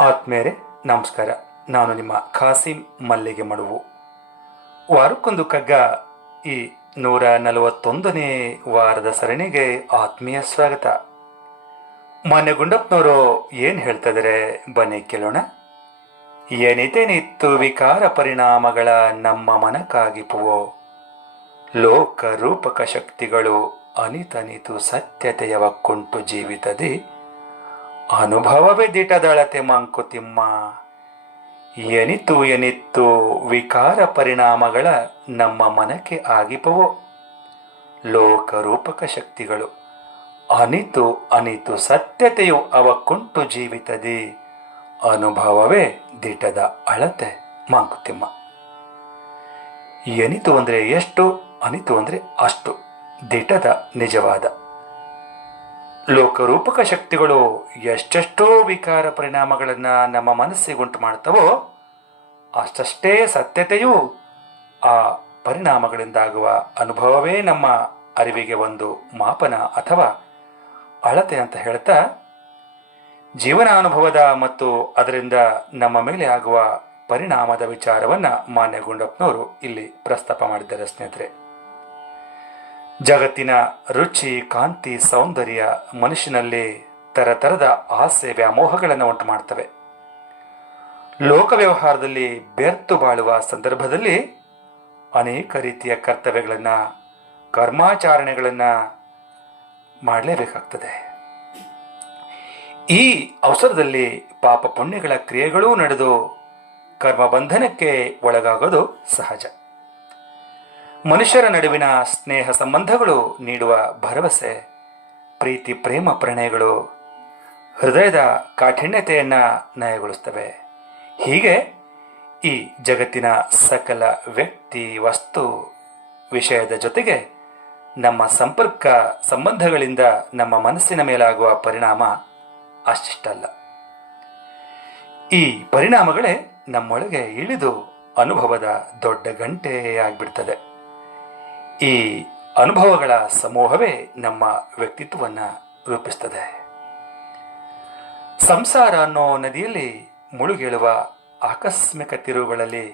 ಆತ್ಮೇರೆ ನಮಸ್ಕಾರ. ನಾನು ನಿಮ್ಮ ಖಾಸಿಂ ಮಲ್ಲಿಗೆ ಮಡುವು. ವಾರಕ್ಕೊಂದು ಕಗ್ಗ ಈ ನೂರ ನಲವತ್ತೊಂದನೇ ವಾರದ ಸರಣಿಗೆ ಆತ್ಮೀಯ ಸ್ವಾಗತ. ಮೊನ್ನೆ ಗುಂಡಪ್ಪನವರು ಏನು ಹೇಳ್ತಾ ಇದ್ದಾರೆ ಬನ್ನಿ ಕೇಳೋಣ. ಎನಿತೆನಿತ್ತು ವಿಕಾರ ಪರಿಣಾಮಗಳ ನಮ್ಮ ಮನಕಾಗಿಪುವೋ. ಲೋಕ ರೂಪಕ ಶಕ್ತಿಗಳು ಅನಿತನಿತು ಸತ್ಯತೆಯವ ಕುಂಟು ಜೀವಿತದಿ. ಅನುಭವವೇ ದಿಟದಳತೆ ಮಂಕುತಿಮ್ಮ ಎನಿತು ಎನಿತ್ತು ವಿಕಾರ ಪರಿಣಾಮಗಳ ನಮ್ಮ ಮನಕ್ಕೆ ಆಗಿಪವೋ. ಲೋಕರೂಪಕ ಶಕ್ತಿಗಳು, ಅನಿತು ಅನಿತು ಸತ್ಯತೆಯು ಅವಕ್ಕುಂಟು ಕುಂಟು ಜೀವಿತದಿ. ಅನುಭವವೇ ದಿಟದ ಅಳತೆ ಮಾಂಕುತಿಮ್ಮ ಎನಿತು ಅಂದರೆ ಎಷ್ಟು, ಅನಿತು ಅಂದರೆ ಅಷ್ಟು, ದಿಟದ ನಿಜವಾದ ಲೋಕರೂಪಕ ಶಕ್ತಿಗಳು ಎಷ್ಟೆಷ್ಟೋ ವಿಕಾರ ಪರಿಣಾಮಗಳನ್ನು ನಮ್ಮ ಮನಸ್ಸಿಗುಂಟು ಮಾಡ್ತವೋ ಅಷ್ಟಷ್ಟೇ ಸತ್ಯತೆಯು ಆ ಪರಿಣಾಮಗಳಿಂದಾಗುವ ಅನುಭವವೇ ನಮ್ಮ ಅರಿವಿಗೆ ಒಂದು ಮಾಪನ ಅಥವಾ ಅಳತೆ ಅಂತ ಹೇಳ್ತಾ, ಜೀವನಾನುಭವದ ಮತ್ತು ಅದರಿಂದ ನಮ್ಮ ಮೇಲೆ ಆಗುವ ಪರಿಣಾಮದ ವಿಚಾರವನ್ನು ಮಾನ್ಯ ಗುಂಡಪ್ಪನವರು ಇಲ್ಲಿ ಪ್ರಸ್ತಾಪ ಮಾಡಿದ್ದಾರೆ ಸ್ನೇಹಿತರೆ. ಜಗತ್ತಿನ ರುಚಿ, ಕಾಂತಿ, ಸೌಂದರ್ಯ ಮನುಷ್ಯನಲ್ಲಿ ತರತರದ ಆಸೆ ವ್ಯಾಮೋಹಗಳನ್ನು ಉಂಟು ಮಾಡ್ತವೆ ಲೋಕ ವ್ಯವಹಾರದಲ್ಲಿ ಬೆರ್ತು ಬಾಳುವ ಸಂದರ್ಭದಲ್ಲಿ ಅನೇಕ ರೀತಿಯ ಕರ್ತವ್ಯಗಳನ್ನು, ಕರ್ಮಾಚರಣೆಗಳನ್ನು ಮಾಡಲೇಬೇಕಾಗ್ತದೆ. ಈ ಅವಸರದಲ್ಲಿ ಪಾಪ ಪುಣ್ಯಗಳ ಕ್ರಿಯೆಗಳೂ ನಡೆದು ಕರ್ಮಬಂಧನಕ್ಕೆ ಒಳಗಾಗೋದು ಸಹಜ. ಮನುಷ್ಯರ ನಡುವಿನ ಸ್ನೇಹ ಸಂಬಂಧಗಳು ನೀಡುವ ಭರವಸೆ, ಪ್ರೀತಿ, ಪ್ರೇಮ, ಪ್ರಣಯಗಳು ಹೃದಯದ ಕಾಠಿಣ್ಯತೆಯನ್ನು ನಯಗೊಳಿಸ್ತವೆ. ಹೀಗೆ ಈ ಜಗತ್ತಿನ ಸಕಲ ವ್ಯಕ್ತಿ, ವಸ್ತು, ವಿಷಯದ ಜೊತೆಗೆ ನಮ್ಮ ಸಂಪರ್ಕ ಸಂಬಂಧಗಳಿಂದ ನಮ್ಮ ಮನಸ್ಸಿನ ಮೇಲಾಗುವ ಪರಿಣಾಮ ಅಷ್ಟಿಷ್ಟಲ್ಲ. ಈ ಪರಿಣಾಮಗಳೇ ನಮ್ಮೊಳಗೆ ಇಳಿದು ಅನುಭವದ ದೊಡ್ಡ ಗಂಟೆಯಾಗ್ಬಿಡ್ತದೆ. ಈ ಅನುಭವಗಳ ಸಮೂಹವೇ ನಮ್ಮ ವ್ಯಕ್ತಿತ್ವವನ್ನು ರೂಪಿಸ್ತದೆ. ಸಂಸಾರ ಅನ್ನೋ ನದಿಯಲ್ಲಿ ಮುಳುಗೇಳುವ ಆಕಸ್ಮಿಕ ತಿರುವುಗಳಲ್ಲಿ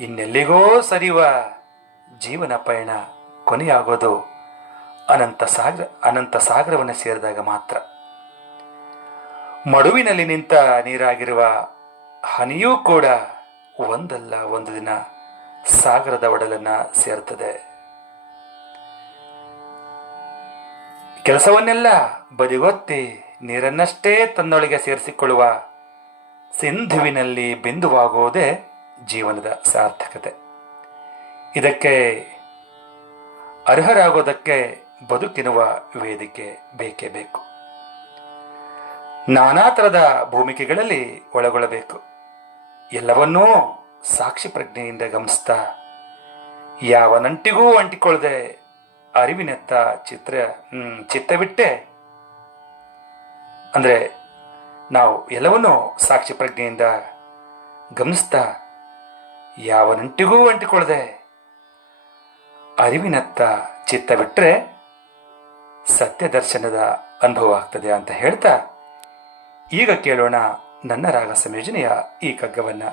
ಇನ್ನೆಲ್ಲಿಗೋ ಸರಿಯುವ ಜೀವನ ಪಯಣ ಕೊನೆಯಾಗೋದು ಅನಂತ ಸಾಗರ, ಅನಂತ ಸಾಗರವನ್ನು ಸೇರಿದಾಗ ಮಾತ್ರ. ಮಡುವಿನಲ್ಲಿ ನಿಂತ ನೀರಾಗಿರುವ ಹನಿಯೂ ಕೂಡ ಒಂದಲ್ಲ ಒಂದು ದಿನ ಸಾಗರದ ಒಡಲನ್ನು ಸೇರ್ತದೆ. ಕೆಲಸವನ್ನೆಲ್ಲ ಬದಿಗೊತ್ತಿ ನೀರನ್ನಷ್ಟೇ ತನ್ನೊಳಗೆ ಸೇರಿಸಿಕೊಳ್ಳುವ ಸಿಂಧುವಿನಲ್ಲಿ ಬಿಂದುವಾಗುವುದೇ ಜೀವನದ ಸಾರ್ಥಕತೆ. ಇದಕ್ಕೆ ಅರ್ಹರಾಗೋದಕ್ಕೆ ಬದುಕಿನುವ ವೇದಿಕೆ ಬೇಕೇ ಬೇಕು. ನಾನಾ ಥರದ ಭೂಮಿಕೆಗಳಲ್ಲಿ ಒಳಗೊಳ್ಳಬೇಕು. ಎಲ್ಲವನ್ನೂ ಸಾಕ್ಷಿ ಪ್ರಜ್ಞೆಯಿಂದ ಗಮನಿಸ್ತಾ ಯಾವ ನಂಟಿಗೂ ಅಂಟಿಕೊಳ್ಳದೆ ಅರಿವಿನೆತ್ತ ಚಿತ್ರ ಚಿತ್ತ ಬಿಟ್ಟೆ ಅಂದರೆ ನಾವು ಎಲ್ಲವನ್ನೂ ಸಾಕ್ಷಿ ಪ್ರಜ್ಞೆಯಿಂದ ಗಮನಿಸ್ತಾ ಯಾವ ನಂಟಿಗೂ ಅಂಟಿಕೊಳ್ಳದೆ ಅರಿವಿನತ್ತ ಚಿತ್ತ ಬಿಟ್ಟರೆ ಸತ್ಯ ದರ್ಶನದ ಅನುಭವ ಆಗ್ತದೆ ಅಂತ ಹೇಳ್ತಾ ಈಗ ಕೇಳೋಣ ನನ್ನ ರಾಗ ಸಂಯೋಜನೆಯ ಈ ಕಗ್ಗವನ್ನ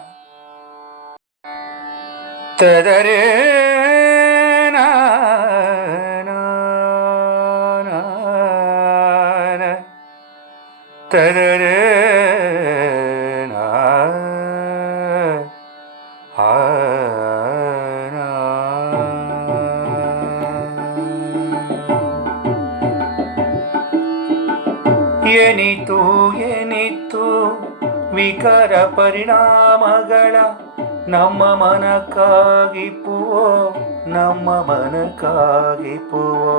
ತದರೆ ತದರೆ ಎನಿತು ಎನಿತು ವಿಕಾರ ಪರಿಣಾಮಗಳ ನಮ್ಮ ಮನಕ್ಕಾಗಿಪುವೋ ನಮ್ಮ ಮನಕ್ಕಾಗಿಪುವೋ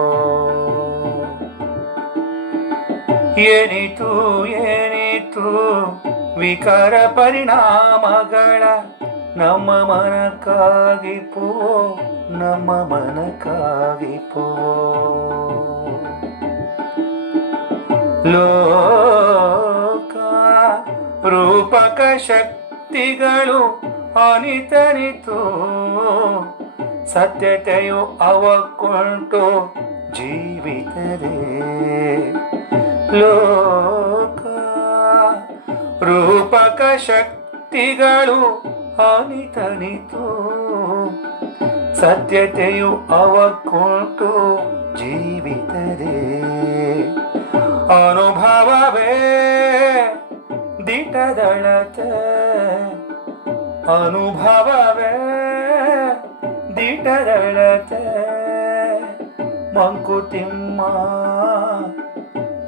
ಎನಿತು ಏನಿತು? ವಿಕಾರ ಪರಿಣಾಮಗಳ ನಮ್ಮ ಮನಕ್ಕಾಗಿಪುವೋ ನಮ್ಮ ಮನಕ್ಕಾಗಿಪುವೋ ಲೋಕ ರೂಪಕ ಶಕ್ತಿಗಳು ಅನಿತನಿತು. ಸತ್ಯತೆಯು ಅವಕ್ಕೊಂಟು ಜೀವಿತರೇ ಲೋಕ ರೂಪಕ ಶಕ್ತಿಗಳು ಅನಿತನಿತು. ಸತ್ಯತೆಯು ಅವಕ್ಕುಂಟು ಜೀವಿತದೆ ಅನುಭವವೇ ದಿಟದಳತ. ಅನುಭವವೇ ದಿಟದಳತ. ಮಂಕುತಿಮ್ಮ